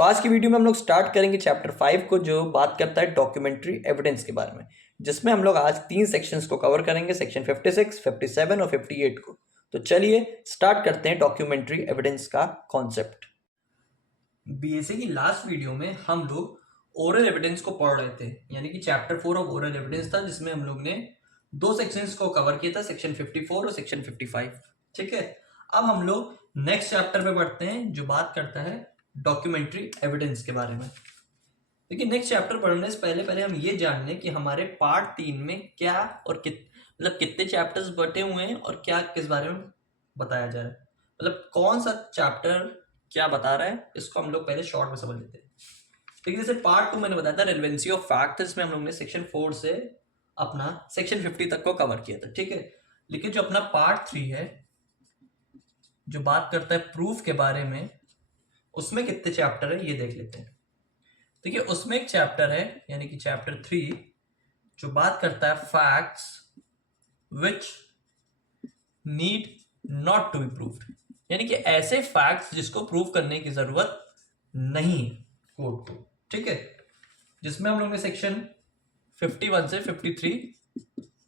तो आज की वीडियो में हम लोग स्टार्ट करेंगे चैप्टर 5 को, जो बात करता है डॉक्यूमेंट्री एविडेंस के बारे में, जिसमें हम लोग आज 3 सेक्शंस को कवर करेंगे, सेक्शन 56, 57 और 58 को। तो चलिए स्टार्ट करते हैं डॉक्यूमेंट्री एविडेंस का कॉन्सेप्ट। बीएसए की लास्ट वीडियो में हम लोग ओरल एविडेंस को पढ़ रहे थे, यानी कि चैप्टर 4 ऑफ ओरल एविडेंस था, जिसमें हम लोग ने 2 सेक्शंस को कवर किया था, सेक्शन 54 और सेक्शन 55। ठीक है, अब हम लोग नेक्स्ट चैप्टर पे बढ़ते हैं, जो बात करता है डॉक्यूमेंट्री एविडेंस के बारे में। लेकिन नेक्स्ट चैप्टर पढ़ने से पहले पहले हम ये जान लें कि हमारे पार्ट 3 में क्या और मतलब कितने चैप्टर्स बटे हुए हैं और क्या किस बारे में बताया जा रहा है, मतलब कौन सा चैप्टर क्या बता रहा है, इसको हम लोग पहले शॉर्ट में समझ लेते हैं। ठीक है, जैसे पार्ट 2 मैंने बताया था रेलेवेंसी ऑफ फैक्ट, इसमें हम लोग ने सेक्शन 4 से अपना सेक्शन 50 तक को कवर किया था। ठीक है, लेकिन जो अपना पार्ट 3 है, जो बात करता है प्रूफ के बारे में, उसमें कितने चैप्टर है ये देख लेते हैं। देखिए, उसमें एक चैप्टर है, यानी कि चैप्टर 3, जो बात करता है facts which need not to be proved, यानी कि ऐसे फैक्ट्स जिसको प्रूव करने की जरूरत नहीं है कोर्ट को। ठीक है, जिसमें हम लोग ने सेक्शन 51 से 53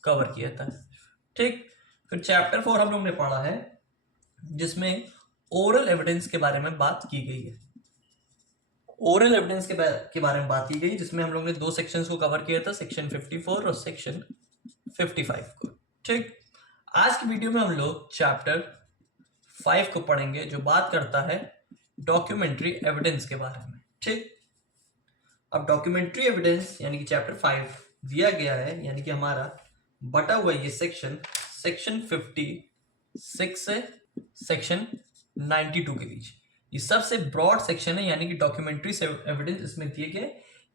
कवर किया था। ठीक, फिर चैप्टर 4 हम लोग ने पढ़ा है, जिसमें ओरल एविडेंस के बारे में बात की गई है। ओरल एविडेंस के बारे में बात की गई, जिसमें हम लोग ने 2 सेक्शंस को कवर किया था, सेक्शन 54 और सेक्शन 55 को। ठीक, आज की वीडियो में हम लोग चैप्टर 5 को पढ़ेंगे, जो बात करता है डॉक्यूमेंट्री एविडेंस के बारे में। ठीक, अब डॉक्यूमेंट्री एविडेंस यानी कि चैप्टर 5 दिया गया है, यानी कि हमारा बटा हुआ ये सेक्शन 56 से सेक्शन 92 के बीच, ये सबसे ब्रॉड सेक्शन है, यानी कि डॉक्यूमेंट्री एविडेंस इसमें दिए गए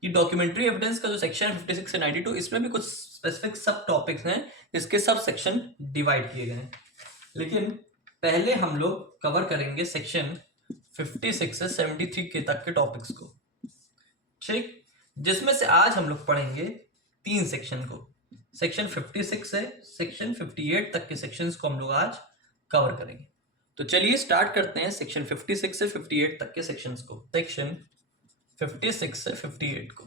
कि डॉक्यूमेंट्री एविडेंस का जो सेक्शन 56 से 92, इसमें भी कुछ स्पेसिफिक सब टॉपिक्स हैं, इसके सब सेक्शन डिवाइड किए गए हैं। लेकिन पहले हम लोग कवर करेंगे सेक्शन 56 से 73 के तक के टॉपिक्स को। ठीक, जिसमें से आज हम लोग पढ़ेंगे 3 सेक्शन को, सेक्शन 56 से सेक्शन 58 तक के सेक्शंस को हम लोग आज कवर करेंगे। तो चलिए स्टार्ट करते हैं सेक्शन 56 से 58 तक के सेक्शंस को, सेक्शन 56 से 58 को।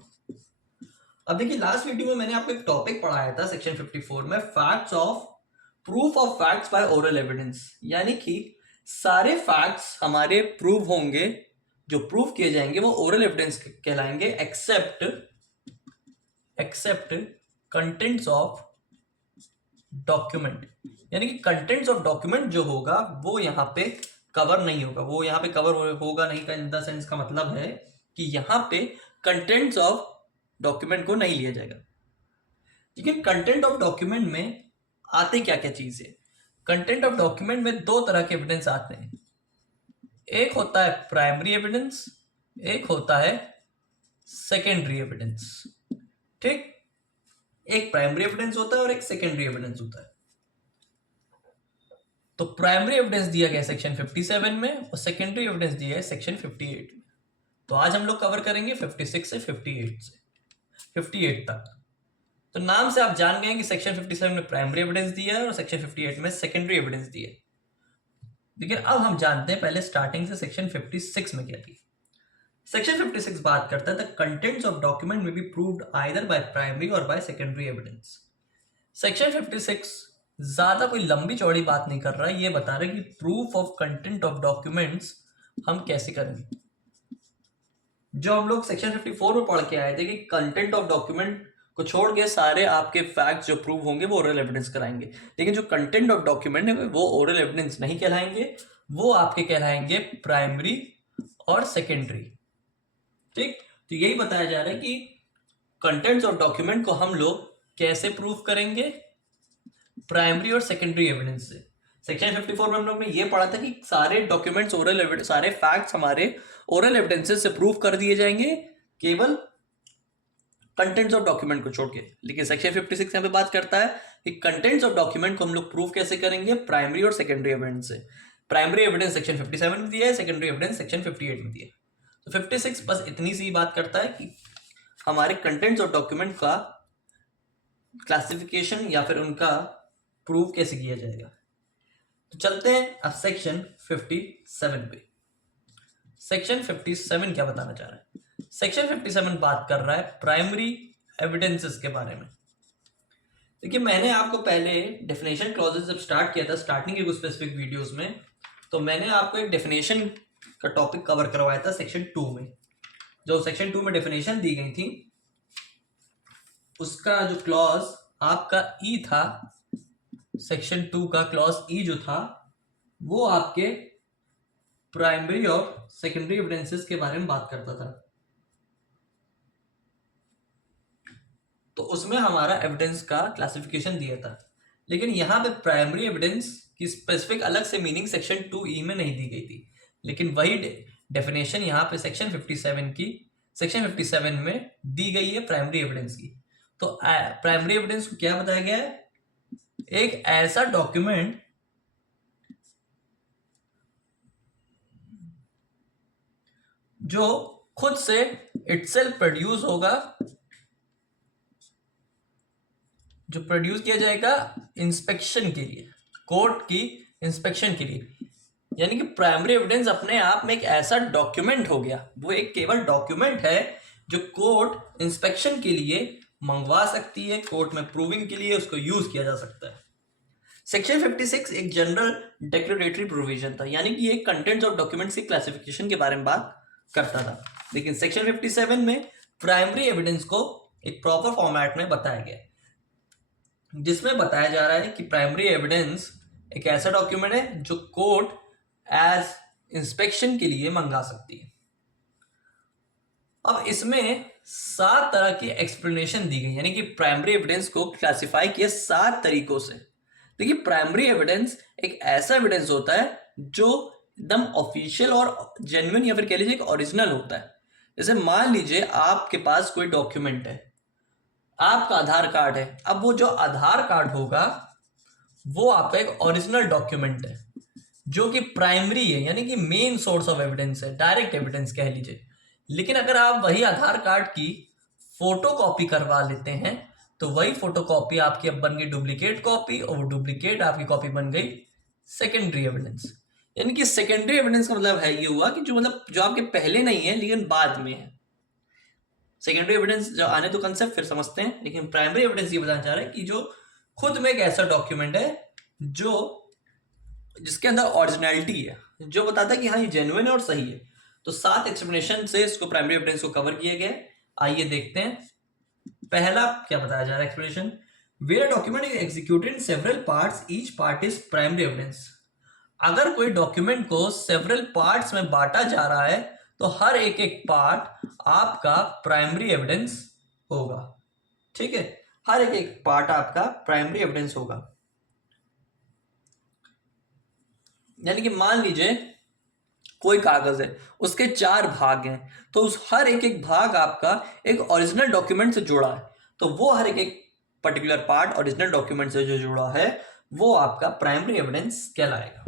अब देखिए, लास्ट वीडियो में मैंने आपको एक टॉपिक पढ़ाया था सेक्शन 54 में, facts of proof of facts by oral evidence, यानी कि सारे फैक्ट्स हमारे प्रूव होंगे, जो प्रूव किए जाएंगे वो ओरल एविडेंस कहलाएंगे, एक्सेप्ट कंटेंट्स ऑफ डॉक्यूमेंट, यानी कि कंटेंट्स ऑफ डॉक्यूमेंट जो होगा वो यहाँ पे कवर नहीं होगा। वो यहाँ पे कवर होगा नहीं का इन द सेंस का मतलब है कि यहाँ पे कंटेंट्स ऑफ डॉक्यूमेंट को नहीं लिया जाएगा। लेकिन कंटेंट ऑफ डॉक्यूमेंट में आते क्या क्या चीज है, कंटेंट ऑफ डॉक्यूमेंट में 2 तरह के एविडेंस आते हैं, एक होता है प्राइमरी एविडेंस, एक होता है सेकेंडरी एविडेंस। ठीक, एक प्राइमरी एविडेंस होता है और एक सेकेंडरी एविडेंस होता है। तो प्राइमरी एविडेंस दिया गया सेक्शन 57 में और सेकेंडरी एविडेंस दिया है सेक्शन 58 में। तो आज हम लोग कवर करेंगे 56 से 58 तक। तो नाम से आप जान गए कि सेक्शन 57 में प्राइमरी एविडेंस दिया है और सेक्शन 58 में सेकेंडरी एविडेंस दिया है। लेकिन अब हम जानते हैं पहले स्टार्टिंग से सेक्शन 56 में क्या दिया। सेक्शन 56 बात करता है द कंटेंट्स ऑफ डॉक्यूमेंट में be proved either by primary और बाय सेकेंडरी एविडेंस। सेक्शन 56 ज्यादा कोई लंबी चौड़ी बात नहीं कर रहा है, ये बता रहा है कि proof of content of documents हम कैसे करेंगे। जो हम लोग सेक्शन 54 में पढ़ के आए थे कि कंटेंट ऑफ डॉक्यूमेंट को छोड़ के सारे आपके फैक्ट्स जो प्रूव होंगे वो ओरल एविडेंस कराएंगे, लेकिन जो कंटेंट ऑफ डॉक्यूमेंट है वो ओरल एविडेंस नहीं कहलाएंगे, वो आपके कहलाएंगे प्राइमरी और सेकेंडरी। ठीक, तो यही बताया जा रहा है कि कंटेंट्स ऑफ डॉक्यूमेंट को हम लोग कैसे प्रूव करेंगे, प्राइमरी और सेकेंडरी एविडेंस से। सेक्शन 54 में हम लोग ने ये पढ़ा था कि सारे डॉक्यूमेंट्स ओरल एविडेंस, सारे फैक्ट्स हमारे ओरल एविडेंसेस से प्रूव कर दिए जाएंगे, केवल कंटेंट्स ऑफ डॉक्यूमेंट को छोड़ के। लेकिन सेक्शन 56 यहाँ पे बात करता है कि कंटेंट्स ऑफ डॉक्यूमेंट को हम लोग प्रूव कैसे करेंगे, प्राइमरी और सेकेंडरी एविडेंस से। प्राइमरी एविडेंस सेक्शन 57 में दिया है, सेकेंडरी एविडेंस सेक्शन 58 में दिया है। तो 56 बस इतनी सी बात करता है कि हमारे कंटेंट्स ऑफ डॉक्यूमेंट का क्लासिफिकेशन या फिर उनका प्रूव कैसे किया जाएगा। तो चलते हैं अब सेक्शन 57 पे। सेक्शन 57 क्या बताना चाह रहा है? सेक्शन 57 बात कर रहा है प्राइमरी एविडेंसेस के बारे में। देखिए, मैंने आपको पहले डेफिनेशन क्लॉजेस जब स्टार्ट किया था स्टार्टिंग के कुछ स्पेसिफिक वीडियोस में, तो मैंने आपको एक डेफिनेशन का टॉपिक कवर करवाया था सेक्शन 2 में। जो सेक्शन 2 में डेफिनेशन दी गई थी उसका जो क्लॉज आपका ई था, सेक्शन 2 का क्लॉज ई जो था वो आपके प्राइमरी और सेकेंडरी एविडेंसेस के बारे में बात करता था। तो उसमें हमारा एविडेंस का क्लासिफिकेशन दिया था, लेकिन यहाँ पे प्राइमरी एविडेंस की स्पेसिफिक अलग से मीनिंग सेक्शन 2E में नहीं दी गई थी, लेकिन वही डेफिनेशन यहाँ पे सेक्शन 57 में दी गई है प्राइमरी एविडेंस की। तो प्राइमरी एविडेंस को क्या बताया गया है? एक ऐसा डॉक्यूमेंट जो खुद से इटसेल्फ प्रोड्यूस होगा, जो प्रोड्यूस किया जाएगा इंस्पेक्शन के लिए, कोर्ट की इंस्पेक्शन के लिए। यानी कि प्राइमरी एविडेंस अपने आप में एक ऐसा डॉक्यूमेंट हो गया, वो एक केवल डॉक्यूमेंट है जो कोर्ट इंस्पेक्शन के लिए मंगवा सकती है, कोर्ट में प्रूविंग के लिए उसको यूज किया जा सकता है। सेक्शन 56 एक जनरल डिक्लेरेटरी प्रोविजन था, यानी कि ये कंटेंट्स ऑफ डॉक्यूमेंट्स की क्लासिफिकेशन के बारे में बात करता था। लेकिन सेक्शन 57 में प्राइमरी एविडेंस को एक प्रॉपर फॉर्मेट में बताया गया, जिसमें बताया जा रहा है कि प्राइमरी एविडेंस एक ऐसा डॉक्यूमेंट है जो कोर्ट एज इंस्पेक्शन के लिए मंगा सकती है। अब इसमें 7 तरह की एक्सप्लेनेशन दी गई, यानी कि प्राइमरी एविडेंस को क्लासिफाई किया 7 तरीकों से। देखिए, प्राइमरी एविडेंस एक ऐसा एविडेंस होता है जो एकदम ऑफिशियल और जेन्युइन या फिर कह लीजिए ओरिजिनल होता है। जैसे मान लीजिए आपके पास कोई डॉक्यूमेंट है, आपका आधार कार्ड है। अब वो जो आधार कार्ड होगा वो आपका एक ओरिजिनल डॉक्यूमेंट है जो कि प्राइमरी है, यानी कि मेन सोर्स ऑफ एविडेंस है, डायरेक्ट एविडेंस कह लीजिए। लेकिन अगर आप वही आधार कार्ड की फोटो कॉपी करवा लेते हैं तो वही फोटो कॉपी आपकी अब बन गई डुप्लीकेट कॉपी, और वो डुप्लीकेट आपकी कॉपी बन गई सेकेंडरी एविडेंस। यानी कि सेकेंडरी एविडेंस का मतलब है ये हुआ कि जो आपके पहले नहीं है लेकिन बाद में है। सेकेंडरी एविडेंस जो आने तो कंसेप्ट फिर समझते हैं, लेकिन प्राइमरी एविडेंस ये बताना चाह रहा है कि जो खुद में एक ऐसा डॉक्यूमेंट है जो जिसके अंदर ओरिजिनलिटी है, जो बताता है कि हाँ ये जेन्युइन है और सही है। तो 7 एक्सप्लेनेशन से इसको प्राइमरी एविडेंस को कवर किया गया। आइए देखते हैं पहला क्या बताया जा रहा है explanation. Where a document is executed in several parts, each part is primary evidence. अगर कोई डॉक्यूमेंट को सेवरल पार्ट्स में बांटा जा रहा है तो हर एक एक पार्ट आपका प्राइमरी एविडेंस होगा। ठीक है, हर एक एक पार्ट आपका प्राइमरी एविडेंस होगा। यानी कि मान लीजिए कोई कागज है, उसके 4 भाग हैं, तो उस हर एक एक भाग आपका एक ओरिजिनल डॉक्यूमेंट से जुड़ा है, तो वो हर एक एक पर्टिकुलर पार्ट ओरिजिनल डॉक्यूमेंट से जो जुड़ा है वो आपका प्राइमरी एविडेंस कहलाएगा।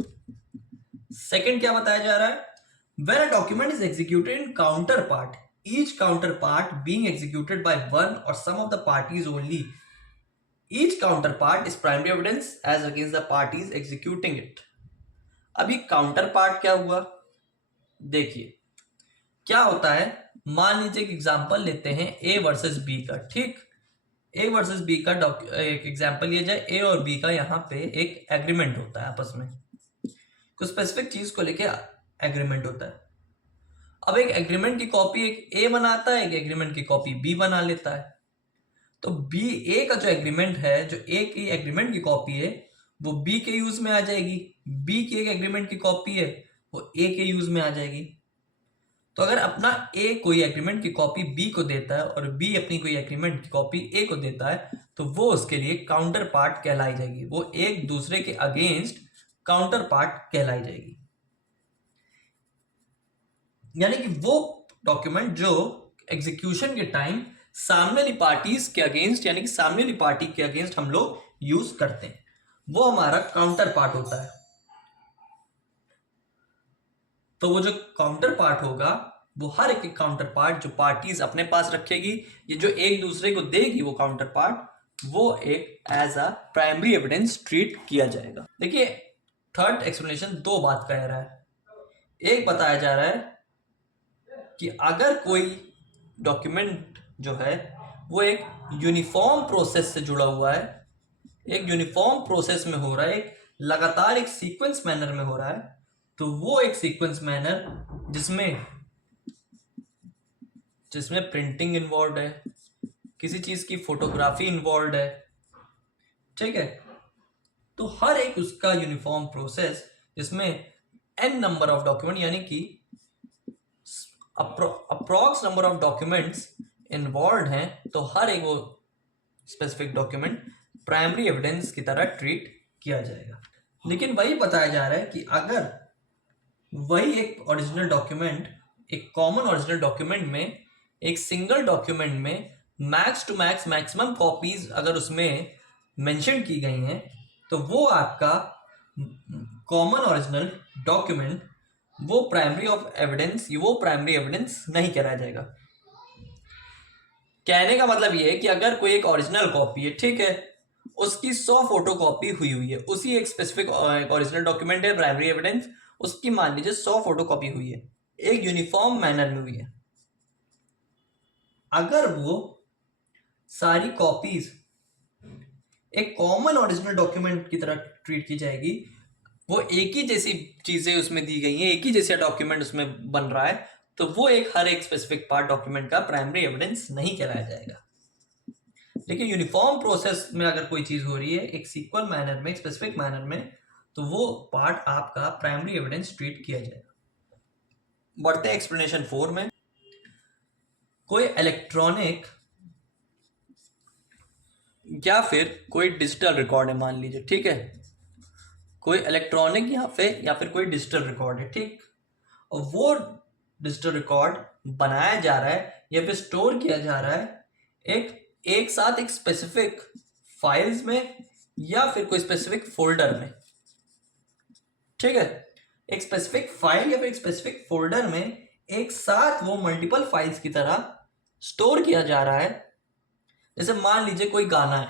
सेकंड क्या बताया जा रहा है? When a document is executed in counterpart, each counterpart being executed by one or some of the parties only, each counterpart is primary evidence as against the parties executing it. अभी counterpart क्या हुआ? देखिए क्या होता है, मान लीजिए एक एग्जांपल लेते हैं A वर्सेस B का। ठीक, A वर्सेस B का एक एग्जांपल लिया जाए। A और B का यहाँ पे एक एग्रीमेंट होता है, आपस में कुछ स्पेसिफिक चीज को लेके एग्रीमेंट होता है। अब एक एग्रीमेंट की कॉपी एक ए बनाता है, एक एग्रीमेंट की कॉपी बी बना लेता है। तो बी ए का जो एग्रीमेंट है, जो ए की एग्रीमेंट की कॉपी है वो बी के यूज में आ जाएगी, बी की एक एग्रीमेंट की कॉपी है वो ए के यूज में आ जाएगी। तो अगर अपना ए कोई एग्रीमेंट की कॉपी बी को देता है और बी अपनी कोई एग्रीमेंट की कॉपी ए को देता है तो वो उसके लिए काउंटर पार्ट कहलाई जाएगी, वो एक दूसरे के अगेंस्ट काउंटर पार्ट कहलाई जाएगी। यानी कि वो डॉक्यूमेंट जो एग्जीक्यूशन के टाइम सामने वाली पार्टीज के अगेंस्ट, यानी कि सामने वाली पार्टी के अगेंस्ट हम लोग यूज करते हैं, वो हमारा काउंटर पार्ट होता है। तो वो जो काउंटर पार्ट होगा वो हर एक काउंटर पार्ट जो पार्टीज अपने पास रखेगी, ये जो एक दूसरे को देगी वो काउंटर पार्ट, वो एक as a primary evidence treat किया जाएगा। देखिए थर्ड एक्सप्लेनेशन 2 बात कह रहा है। एक बताया जा रहा है कि अगर कोई डॉक्यूमेंट जो है वो एक यूनिफॉर्म प्रोसेस से जुड़ा हुआ है, एक यूनिफॉर्म प्रोसेस में हो रहा है, एक लगातार एक सीक्वेंस मैनर में हो रहा है, तो वो एक सीक्वेंस मैनर जिसमें प्रिंटिंग इन्वॉल्व है, किसी चीज की फोटोग्राफी इन्वॉल्व है, ठीक है, तो हर एक उसका यूनिफॉर्म प्रोसेस जिसमें n नंबर ऑफ डॉक्यूमेंट यानी कि approx number of documents involve हैं, तो हर एक वो स्पेसिफिक डॉक्यूमेंट प्राइमरी एविडेंस की तरह ट्रीट किया जाएगा। लेकिन वही बताया जा रहा है कि अगर वही एक ओरिजिनल डॉक्यूमेंट, एक कॉमन ओरिजिनल डॉक्यूमेंट में, एक सिंगल डॉक्यूमेंट में max to max maximum copies अगर उसमें मेंशन की गई हैं, तो वो आपका कॉमन ओरिजिनल डॉक्यूमेंट वो प्राइमरी एविडेंस नहीं कहलाया जाएगा। कहने का मतलब ये है कि अगर कोई एक ओरिजिनल कॉपी है, ठीक है, उसकी 100 फोटो कॉपी हुई है, उसी एक स्पेसिफिक ओरिजिनल डॉक्यूमेंट है प्राइमरी एविडेंस, उसकी मान लीजिए 100 फोटो कॉपी हुई है, एक यूनिफॉर्म मैनर में हुई है। अगर वो सारी कॉपीज एक कॉमन ओरिजिनल डॉक्यूमेंट की तरह ट्रीट की जाएगी, वो एक ही जैसी चीजें उसमें दी गई हैं, एक ही जैसा डॉक्यूमेंट उसमें बन रहा है, तो वो हर एक स्पेसिफिक पार्ट डॉक्यूमेंट का प्राइमरी एविडेंस नहीं कहलाया जाएगा। लेकिन यूनिफॉर्म प्रोसेस में अगर कोई चीज हो रही है एक सीक्वल मैनर में, एक स्पेसिफिक मैनर में, तो वो पार्ट आपका प्राइमरी एविडेंस ट्रीट किया जाएगा। बढ़ते हैं एक्सप्लेनेशन 4 में। कोई इलेक्ट्रॉनिक या फिर कोई डिजिटल रिकॉर्ड है, मान लीजिए, ठीक है, कोई इलेक्ट्रॉनिक या फिर कोई डिजिटल रिकॉर्ड है, ठीक, और वो डिजिटल रिकॉर्ड बनाया जा रहा है या फिर स्टोर किया जा रहा है एक साथ एक स्पेसिफिक फाइल्स में या फिर कोई स्पेसिफिक फोल्डर में, ठीक है, एक स्पेसिफिक फाइल या फिर एक स्पेसिफिक फोल्डर में एक साथ वो मल्टीपल फाइल्स की तरह स्टोर किया जा रहा है। जैसे मान लीजिए कोई गाना है,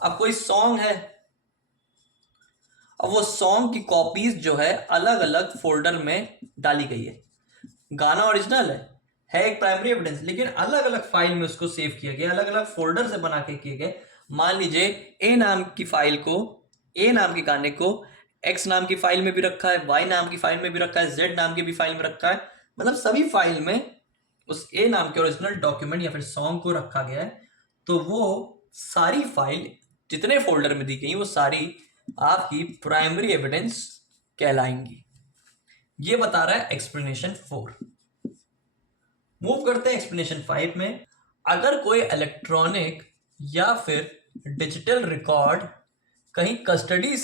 अब कोई सॉन्ग है, अब वो सॉन्ग की कॉपीज जो है अलग अलग फोल्डर में डाली गई है। गाना ओरिजिनल है एक प्राइमरी एविडेंस, लेकिन अलग अलग फाइल में उसको सेव किया गया, अलग अलग फोल्डर से बना के किए गए। मान लीजिए ए नाम की फाइल को, ए नाम के गाने को एक्स नाम की फाइल में भी रखा है, वाई नाम की फाइल में भी रखा है, जेड नाम की भी फाइल में रखा है, मतलब सभी फाइल में उस ए नाम के ओरिजिनल डॉक्यूमेंट या फिर सॉन्ग को रखा गया है। तो वो सारी फाइल जितने फोल्डर में दी गई वो सारी आपकी प्राइमरी एविडेंस कहलाएंगी। ये बता रहा है एक्सप्लेनेशन 4। मूव करते हैं एक्सप्लेनेशन 5 में। अगर कोई इलेक्ट्रॉनिक या फिर डिजिटल रिकॉर्ड कहीं कस्टडी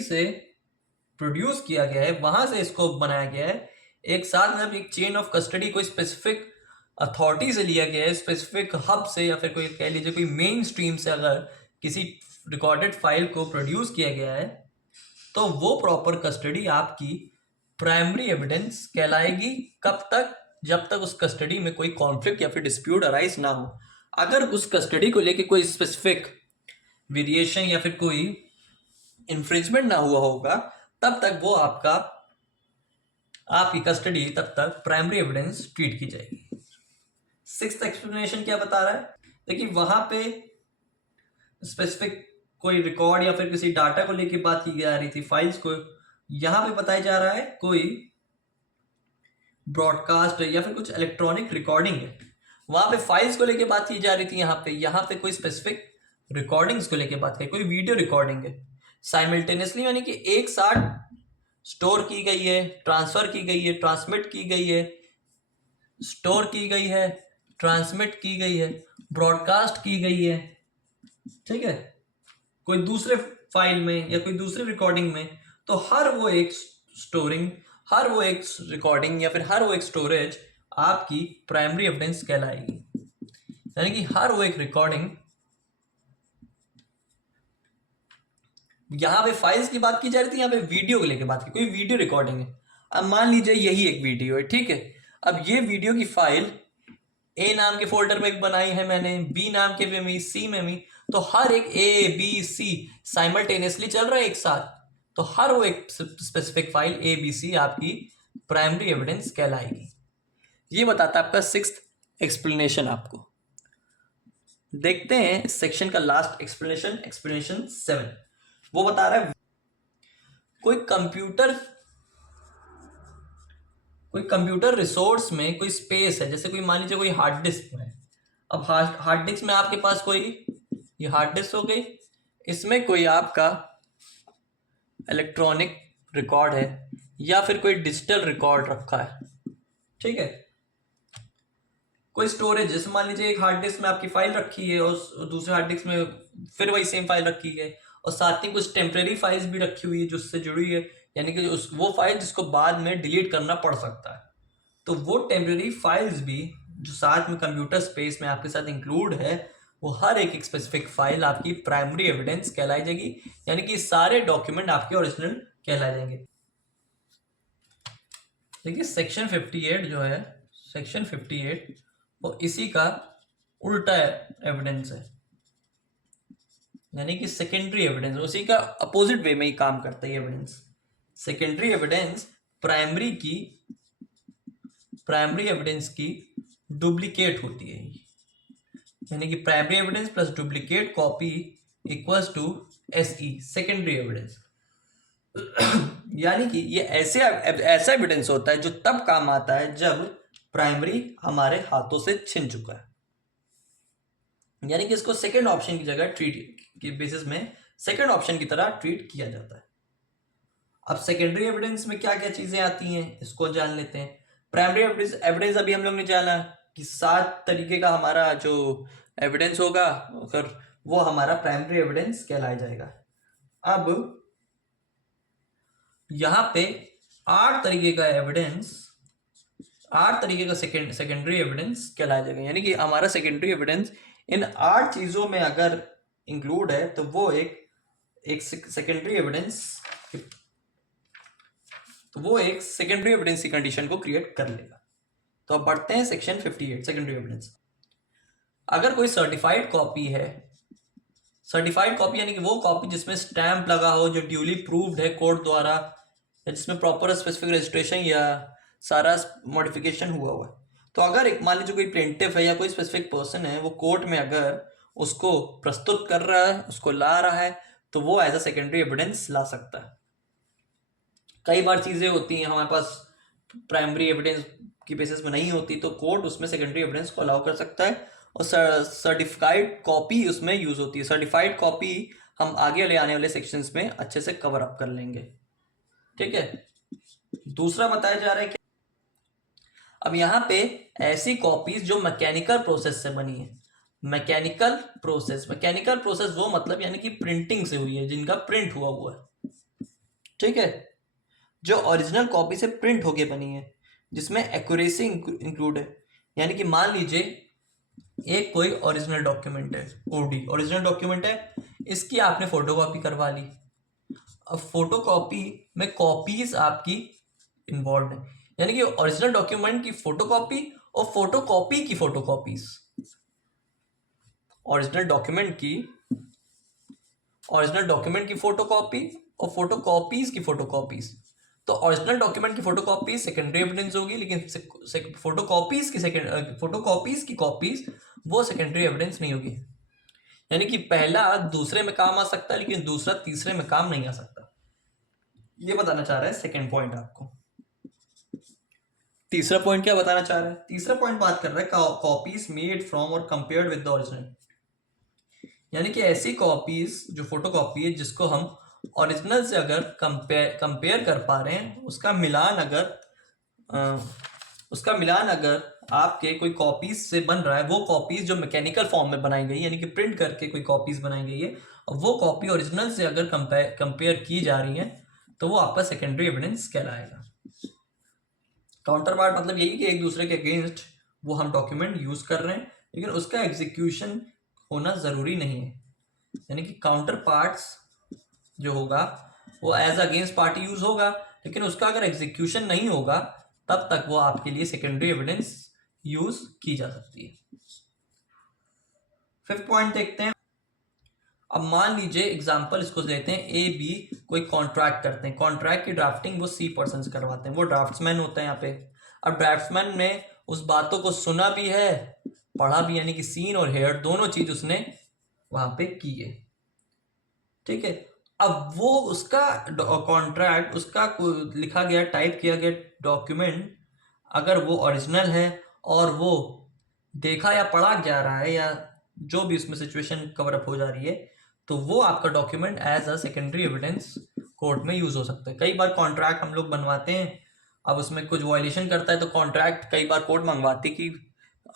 से प्रोड्यूस किया गया है, वहां से इसको बनाया गया है, एक साथ मतलब एक चेन ऑफ कस्टडी कोई स्पेसिफिक अथॉरिटी से लिया गया है, स्पेसिफिक हब से या फिर कोई कह लीजिए कोई मेन स्ट्रीम से अगर किसी रिकॉर्डेड फाइल को प्रोड्यूस किया गया है, तो वो प्रॉपर कस्टडी आपकी प्राइमरी एविडेंस कहलाएगी। कब तक? जब तक उस कस्टडी में कोई कॉन्फ्लिक्ट या फिर डिस्प्यूट अराइज ना हो। अगर उस कस्टडी को लेके कोई स्पेसिफिक वेरिएशन या फिर कोई इन्फ्रिंजमेंट ना हुआ होगा, तब तक वो आपकी कस्टडी तब तक प्राइमरी एविडेंस ट्रीट की जाएगी। 6th एक्सप्लेनेशन क्या बता रहा है? देखिए वहां पे स्पेसिफिक कोई रिकॉर्ड या फिर किसी डाटा को लेके बात की जा रही थी, फाइल्स को, यहां पे बताया जा रहा है कोई ब्रॉडकास्ट या फिर कुछ इलेक्ट्रॉनिक रिकॉर्डिंग है। वहां पे फाइल्स को लेके बात की जा रही थी, यहाँ पे कोई स्पेसिफिक रिकॉर्डिंग्स को लेके बात की, कोई वीडियो रिकॉर्डिंग है साइमल्टेनियसली, यानी कि एक साथ स्टोर की गई है, ट्रांसफर की गई है, ट्रांसमिट की गई है, स्टोर की गई है, ट्रांसमिट की गई है, ब्रॉडकास्ट की गई है, ठीक है, कोई दूसरे फाइल में या कोई दूसरे रिकॉर्डिंग में। तो हर वो एक रिकॉर्डिंग या फिर हर वो एक स्टोरेज आपकी प्राइमरी एविडेंस कहलाएगी। यानी कि हर वो एक रिकॉर्डिंग, यहां पे फाइल्स की बात की जा रही थी, यहां पे वीडियो को लेकर बात की, कोई वीडियो रिकॉर्डिंग है। अब मान लीजिए यही एक वीडियो है, ठीक है, अब ये वीडियो की फाइल ए नाम के फोल्डर में बनाई है मैंने, बी नाम के में भी, सी में भी, तो हर एक ए बी सी साइमल्टेनियसली चल रहा है एक साथ, तो हर वो एक specific file A B C आपकी प्राइमरी एविडेंस कहलाएगी। ये बताता है आपका सिक्स्थ एक्सप्लेनेशन। आपको देखते हैं इस सेक्शन का लास्ट एक्सप्लेनेशन, एक्सप्लेनेशन 7। वो बता रहा है कोई कंप्यूटर रिसोर्स में कोई स्पेस है, जैसे कोई मान लीजिए कोई हार्ड डिस्क है। अब हार्ड डिस्क में आपके पास कोई, ये हार्ड डिस्क हो गई, इसमें कोई आपका इलेक्ट्रॉनिक रिकॉर्ड है या फिर कोई डिजिटल रिकॉर्ड रखा है, ठीक है। कोई स्टोरेज, जैसे मान लीजिए एक हार्ड डिस्क में आपकी फाइल रखी है और दूसरे हार्ड डिस्क में फिर वही सेम फाइल रखी है, और साथ ही कुछ टेम्परेरी फाइल्स भी रखी हुई है जो उससे जुड़ी है, यानी कि वो फाइल जिसको बाद में डिलीट करना पड़ सकता है। तो वो टेम्परेरी फाइल्स भी जो साथ में कंप्यूटर स्पेस में आपके साथ इंक्लूड है, वो हर एक स्पेसिफिक फाइल आपकी प्राइमरी एविडेंस कहलाई जाएगी, यानी कि सारे डॉक्यूमेंट आपके ओरिजिनल कहलाए जाएंगे। देखिए सेक्शन 58 जो है, सेक्शन 58 वो इसी का उल्टा एविडेंस है, यानी कि सेकेंडरी एविडेंस उसी का अपोजिट वे में ही काम करता है evidence. Secondary evidence primary evidence की डुप्लीकेट होती है, यानी कि primary evidence plus duplicate copy equals to SE, secondary evidence. यानी कि ये ऐसा एविडेंस होता है जो तब काम आता है जब प्राइमरी हमारे हाथों से छिन चुका है, यानी कि इसको सेकेंड ऑप्शन की जगह ट्रीट की बेसिस में सेकेंड ऑप्शन की तरह ट्रीट किया जाता है। अब सेकेंडरी एविडेंस में क्या क्या चीजें आती हैं इसको जान लेते हैं। प्राइमरी एविडेंस अभी हम लोग ने जाना कि 7 तरीके का हमारा जो एविडेंस होगा, अगर वो हमारा प्राइमरी एविडेंस कहलाया जाएगा। अब यहां पे 8 तरीके का एविडेंस, 8 तरीके का सेकेंडरी एविडेंस कहलाया जाएगा, यानी कि हमारा सेकेंडरी एविडेंस इन 8 चीजों में अगर इंक्लूड है तो वो एक सेकेंडरी एविडेंस, तो वो एक सेकेंडरी एविडेंस की कंडीशन को क्रिएट कर लेगा। तो अब बढ़ते हैं सेक्शन 58, सेकेंडरी एविडेंस। अगर कोई सर्टिफाइड कॉपी है, सर्टिफाइड कॉपी यानी कि वो कॉपी जिसमें स्टैंप लगा हो, जो ड्यूली प्रूव्ड है कोर्ट द्वारा, या जिसमें प्रॉपर स्पेसिफिक रजिस्ट्रेशन या सारा मॉडिफिकेशन हुआ है। तो अगर एक मान लीजिए कोई प्लेंटिफ है या कोई स्पेसिफिक पर्सन है, वो कोर्ट में अगर उसको प्रस्तुत कर रहा है, उसको ला रहा है, तो वो एज अ सेकेंडरी एविडेंस ला सकता है। कई बार चीजें होती हैं हमारे पास प्राइमरी एविडेंस की बेसिस में नहीं होती, तो कोर्ट उसमें सेकेंडरी एविडेंस को अलाउ कर सकता है, और सर्टिफाइड कॉपी उसमें यूज होती है। सर्टिफाइड कॉपी हम आगे ले आने वाले सेक्शंस में अच्छे से कवर अप कर लेंगे, ठीक है। दूसरा बताया जा रहा है कि अब यहाँ पे ऐसी कॉपीज जो मैकेनिकल प्रोसेस से बनी है, मैकेनिकल प्रोसेस वो मतलब यानी कि प्रिंटिंग से हुई है, जिनका प्रिंट हुआ है, ठीक है, जो ओरिजिनल कॉपी से प्रिंट होके बनी है, जिसमें एक्यूरेसी इंक्लूड है। यानी कि मान लीजिए एक कोई ओरिजिनल डॉक्यूमेंट है, ओडी ओरिजिनल डॉक्यूमेंट है, इसकी आपने फोटोकॉपी करवा ली। अब फोटोकॉपी में कॉपीज आपकी इन्वॉल्व है, यानी कि ओरिजिनल डॉक्यूमेंट की फोटोकॉपी और फोटोकॉपी की फोटोकॉपीज, ओरिजिनल डॉक्यूमेंट की फोटोकॉपी और फोटोकॉपीज की फोटोकॉपीज। तो ओरिजिनल डॉक्यूमेंट की फोटोकॉपी सेकेंडरी एविडेंस होगी, लेकिन फोटोकॉपीज की कॉपीज वो सेकेंडरी एविडेंस नहीं होगी। यानी कि पहला दूसरे में काम आ सकता है, लेकिन दूसरा तीसरे में काम नहीं आ सकता। ये बताना चाह रहा है सेकेंड पॉइंट आपको। तीसरा पॉइंट क्या बताना चाह रहा है? तीसरा पॉइंट बात कर रहा है कॉपीज मेड फ्रॉम और कंपेयर्ड विद द ओरिजिनल, यानी कि ऐसी कॉपीज जो फोटोकॉपी है जिसको हम ओरिजिनल से अगर कंपेयर कर पा रहे हैं, उसका मिलान अगर आपके कोई कॉपीज से बन रहा है, वो कॉपीज जो मैकेनिकल फॉर्म में बनाई गई, यानी कि प्रिंट करके कोई कॉपीज बनाई गई है, और वो कॉपी ओरिजिनल से अगर कंपेयर की जा रही है, तो वो आपका सेकेंडरी एविडेंस कहलाएगा। काउंटर पार्ट मतलब यही कि एक दूसरे के अगेंस्ट वो हम डॉक्यूमेंट यूज कर रहे हैं, लेकिन उसका एग्जीक्यूशन होना जरूरी नहीं है। यानी कि काउंटर पार्ट्स जो होगा वो एज अगेंस्ट पार्टी यूज होगा, लेकिन उसका अगर एग्जीक्यूशन नहीं होगा तब तक वो आपके लिए सेकेंडरी एविडेंस यूज की जा सकती है। फिफ्थ पॉइंट देखते हैं, अब मान लीजिए एग्जाम्पल इसको लेते हैं, ए बी कोई कॉन्ट्रैक्ट करते हैं, कॉन्ट्रैक्ट की ड्राफ्टिंग वो सी पर्सन से करवाते हैं, वो ड्राफ्ट्समैन होता है यहाँ पे। अब ड्राफ्ट्समैन ने उस बातों को सुना भी है, पढ़ा भी, यानी कि सीन और हेयर दोनों चीज उसने वहां पे की है, ठीक है। अब वो उसका कॉन्ट्रैक्ट, उसका लिखा गया टाइप किया गया डॉक्यूमेंट अगर वो ओरिजिनल है और वो देखा या पढ़ा जा रहा है या जो भी उसमें सिचुएशन कवर अप हो जा रही है, तो वो आपका document as a secondary evidence court में यूज हो सकता है। कई बार कॉन्ट्रैक्ट हम लोग बनवाते हैं, अब उसमें कुछ वायलेशन करता है तो कॉन्ट्रैक्ट कई बार कोर्ट मंगवाती कि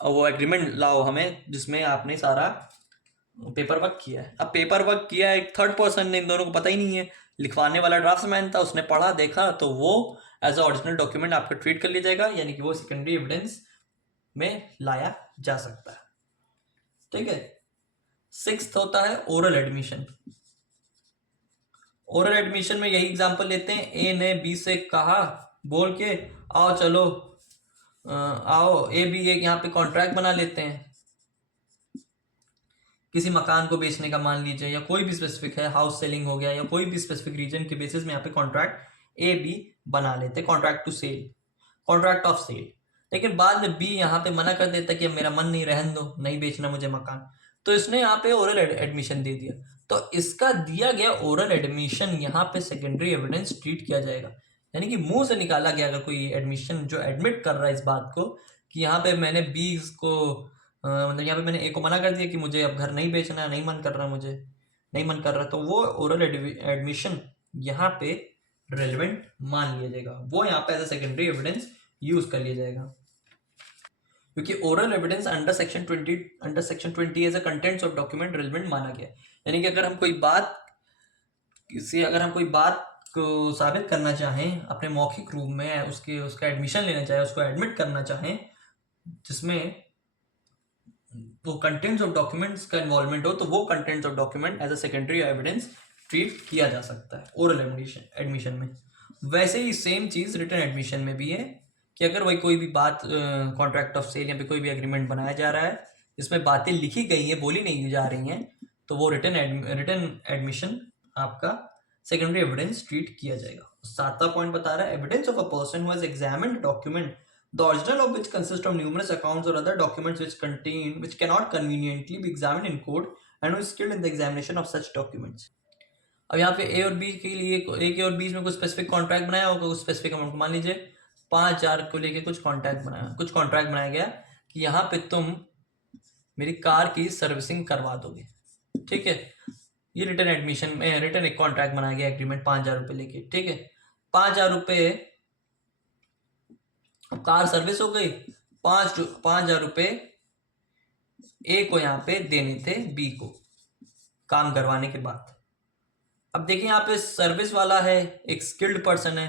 वो एग्रीमेंट लाओ हमें जिसमें आपने सारा पेपर वर्क किया है। अब पेपर वर्क किया है एक थर्ड पर्सन ने, इन दोनों को पता ही नहीं है, लिखवाने वाला ड्राफ्ट्समैन था, उसने पढ़ा देखा, तो वो एज अ ओरिजिनल डॉक्यूमेंट आपका ट्रीट कर लिया जाएगा, यानी कि वो सेकेंडरी एविडेंस में लाया जा सकता है, ठीक है। सिक्स्थ होता है ओरल एडमिशन। ओरल एडमिशन में यही एग्जांपल लेते हैं, ए ने बी से कहा बोल के, आओ चलो आओ, ए बी एक यहाँ पे कॉन्ट्रैक्ट बना लेते हैं किसी मकान को बेचने का, मान लीजिए, या कोई भी स्पेसिफिक है, हाउस सेलिंग हो गया, या कोई भी स्पेसिफिक रीजन के बेसिस में यहाँ पे कॉन्ट्रैक्ट ए बी बना लेते, contract to sell, contract of sale. लेकिन बाद में बी यहाँ पे मना कर देता कि अब मेरा मन नहीं, रहने दो, नहीं बेचना मुझे मकान, तो इसने यहाँ पे ओरल एडमिशन दे दिया, तो इसका दिया गया ओरल एडमिशन यहाँ पे सेकेंडरी एविडेंस ट्रीट किया जाएगा। यानी कि मुंह से निकाला गया अगर कोई एडमिशन जो एडमिट कर रहा है इस बात को कि यहाँ पे मैंने बी को मतलब यहाँ पे मैंने ए को मना कर दिया कि मुझे अब घर नहीं बेचना है, नहीं मन कर रहा, मुझे नहीं मन कर रहा, तो वो ओरल एडमिशन यहाँ पे रेलेवेंट मान लिया जाएगा, वो यहाँ पे as a secondary evidence use कर लिया जाएगा। क्योंकि oral evidence under section 20 as a contents of document relevant माना गया। यानी कि अगर हम कोई बात को साबित करना चाहें अपने मौखिक रूप में, उसका एडमिशन लेना चाहे, उसको एडमिट करना चाहें, जिसमें वो कंटेंट्स ऑफ डॉक्यूमेंट्स का इन्वॉल्वमेंट हो, तो वो contents of document as a secondary evidence treat किया जा सकता है ओरल एडमिशन में। वैसे ही सेम चीज रिटन एडमिशन में भी है कि अगर वही कोई भी बात कॉन्ट्रैक्ट ऑफ सेल या फिर कोई भी एग्रीमेंट बनाया जा रहा है जिसमें बातें लिखी गई हैं, बोली नहीं जा रही हैं, तो वो रिटन एडमिशन आपका सेकेंडरी एविडेंस ट्रीट किया जाएगा। सातवां पॉइंट बता रहा है, evidence of a person who has examined document the original of which consists of numerous accounts or other documents which cannot conveniently be examined in court and who is skilled in the examination of such documents। अब यहाँ पे ए और B के लिए, ए के और B में कुछ स्पेसिफिक कॉन्ट्रैक्ट बनाया होगा, कुछ स्पेसिफिक अमाउंट, मान लीजिए 5,000 को लेके कुछ कॉन्ट्रैक्ट बनाया गया कि यहाँ पे तुम मेरी कार की सर्विसिंग करवा दोगे, ठीक है। ये रिटर्न एडमिशन में रिटर्न एक कॉन्ट्रैक्ट बनाया गया, एग्रीमेंट 5,000 रुपये लेके, ठीक है। 5,000 रुपये कार सर्विस हो गई, 5,000 रुपये ए को यहाँ पे देने थे बी को काम करवाने के बाद। अब देखिए यहाँ पे सर्विस वाला है, एक स्किल्ड पर्सन है,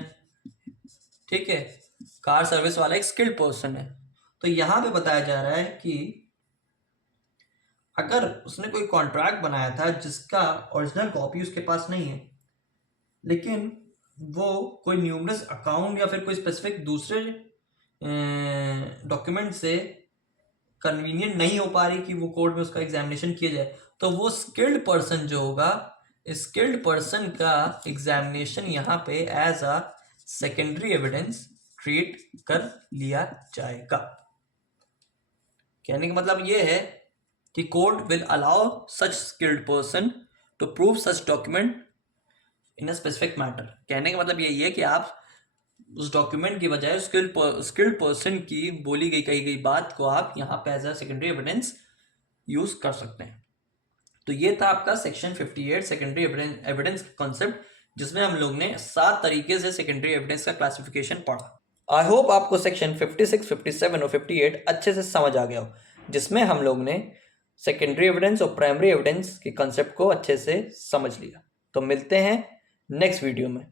ठीक है, कार सर्विस वाला एक स्किल्ड पर्सन है। तो यहाँ पे बताया जा रहा है कि अगर उसने कोई कॉन्ट्रैक्ट बनाया था जिसका ओरिजिनल कॉपी उसके पास नहीं है, लेकिन वो कोई न्यूमरस अकाउंट या फिर कोई स्पेसिफिक दूसरे डॉक्यूमेंट से कन्वीनियंट नहीं हो पा रही कि वो कोर्ट में उसका एग्जामिनेशन किया जाए, तो वो स्किल्ड पर्सन जो होगा, स्किल्ड पर्सन का एग्जामिनेशन यहाँ पे as a secondary evidence treat कर लिया जाएगा। कहने का मतलब ये है कि court will allow such skilled person to prove such document in a specific matter. कहने का मतलब यही है कि आप उस डॉक्यूमेंट की बजाय स्किल्ड पर्सन की बोली गई कही गई बात को आप यहाँ पे as a secondary evidence use कर सकते हैं। तो ये था आपका सेक्शन 58 सेकेंडरी एविडेंस कॉन्सेप्ट, जिसमें हम लोग ने 7 तरीके से सेकेंडरी एविडेंस का क्लासिफिकेशन पढ़ा। आई होप आपको सेक्शन 56, 57 और 58 अच्छे से समझ आ गया हो, जिसमें हम लोग ने सेकेंडरी एविडेंस और प्राइमरी एविडेंस के कॉन्सेप्ट को अच्छे से समझ लिया। तो मिलते हैं नेक्स्ट वीडियो में।